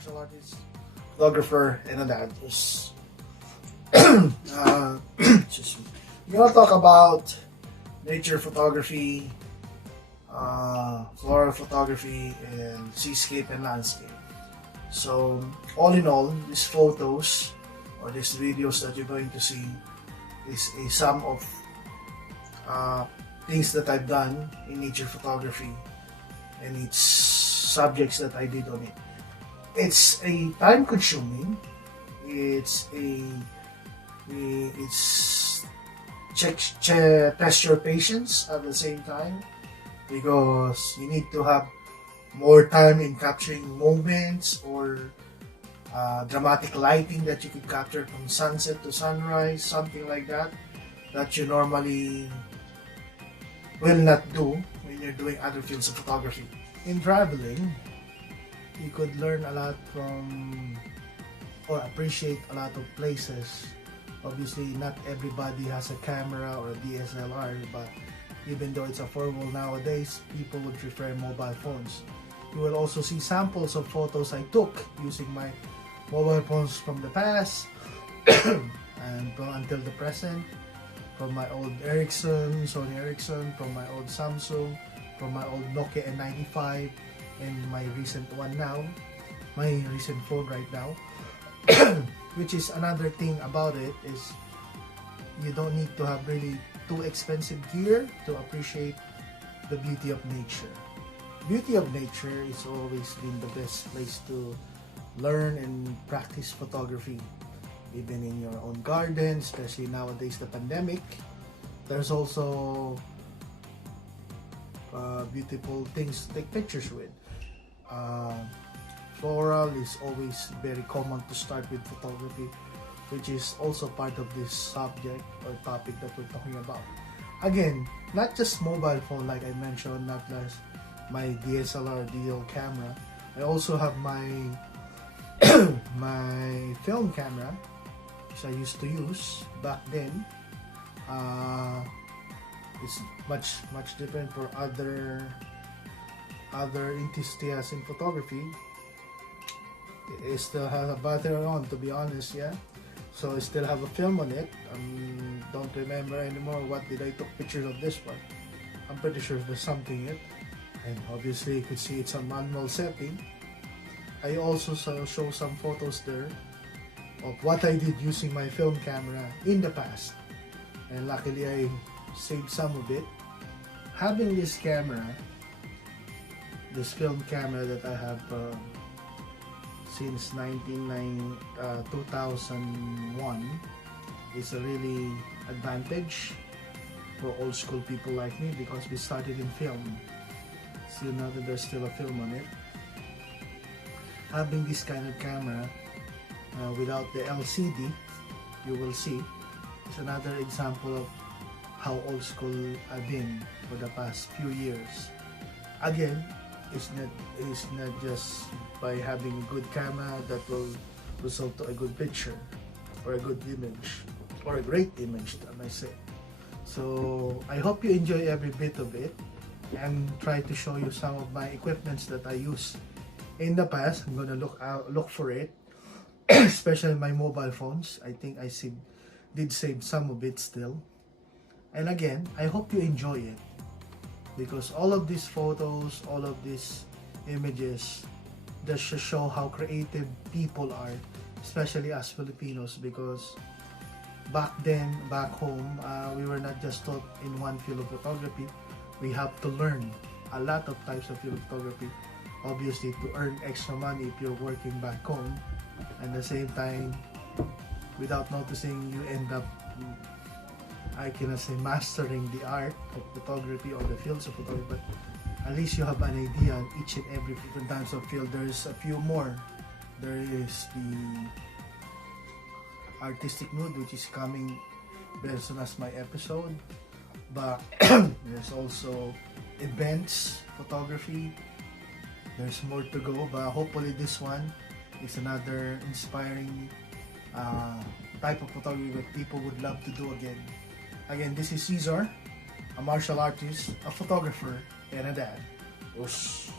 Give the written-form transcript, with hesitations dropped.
martial artist, photographer, and a dad. Excuse me. We're gonna talk about nature photography, floral photography, and seascape and landscape. So, all in all, these photos or these videos that you're going to see is a sum of things that I've done in nature photography, and it's subjects that I did on it. It's a time consuming. It's test your patience at the same time, because you need to have more time in capturing moments or dramatic lighting that you could capture from sunset to sunrise, something like that, that you normally will not do when you're doing other fields of photography. In traveling, you could learn a lot from or appreciate a lot of places. Obviously, not everybody has a camera or a DSLR, but even though it's affordable nowadays, people would prefer mobile phones. You will also see samples of photos I took using my mobile phones from the past and until the present, from my old Sony Ericsson, from my old Samsung, from my old Nokia N95, and my recent one now, my recent phone right now. Which is another thing about it, is you don't need to have really too expensive gear to appreciate the beauty of nature. Beauty of nature is always been the best place to learn and practice photography. Even in your own garden, especially nowadays the pandemic, there's also beautiful things to take pictures with. Floral is always very common to start with photography, which is also part of this subject or topic that we're talking about. Again, not just mobile phone like I mentioned, not just my DSLR digital camera. I also have my my film camera, which I used to use back then. It's much different for other enthusiasts in photography. It still has a battery on, to be honest, yeah. So I still have a film on it. Don't remember anymore what did I took pictures of this one. I'm pretty sure there's something in it. And obviously you could see it's a manual setting. I also show some photos there of what I did using my film camera in the past. And luckily I saved some of it. Having this camera, this film camera that I have since 2001 is a really advantage for old school people like me, because we started in film. Still now that there's still a film on it. Having this kind of camera without the LCD, you will see, is another example of how old school I've been for the past few years. Again, it's not just by having a good camera that will result to a good picture or a good image or a great image, I might say. So I hope you enjoy every bit of it, and try to show you some of my equipments that I used in the past. I'm gonna look for it, especially my mobile phones. I think I did save some of it still. And again, I hope you enjoy it, because all of these photos, all of these images just show how creative people are, especially as Filipinos, because back then, back home, we were not just taught in one field of photography. We have to learn a lot of types of field of photography, obviously to earn extra money if you're working back home, and at the same time, without noticing, you end up, I cannot say mastering the art of photography or the fields of photography, but at least you have an idea on each and every different types of field. There's a few more. There is the artistic mood, which is coming very soon as my episode, but there's also events photography. There's more to go, but hopefully this one is another inspiring type of photography that people would love to do again. Again, this is CESAR, a martial artist, a photographer, and a dad. Peace.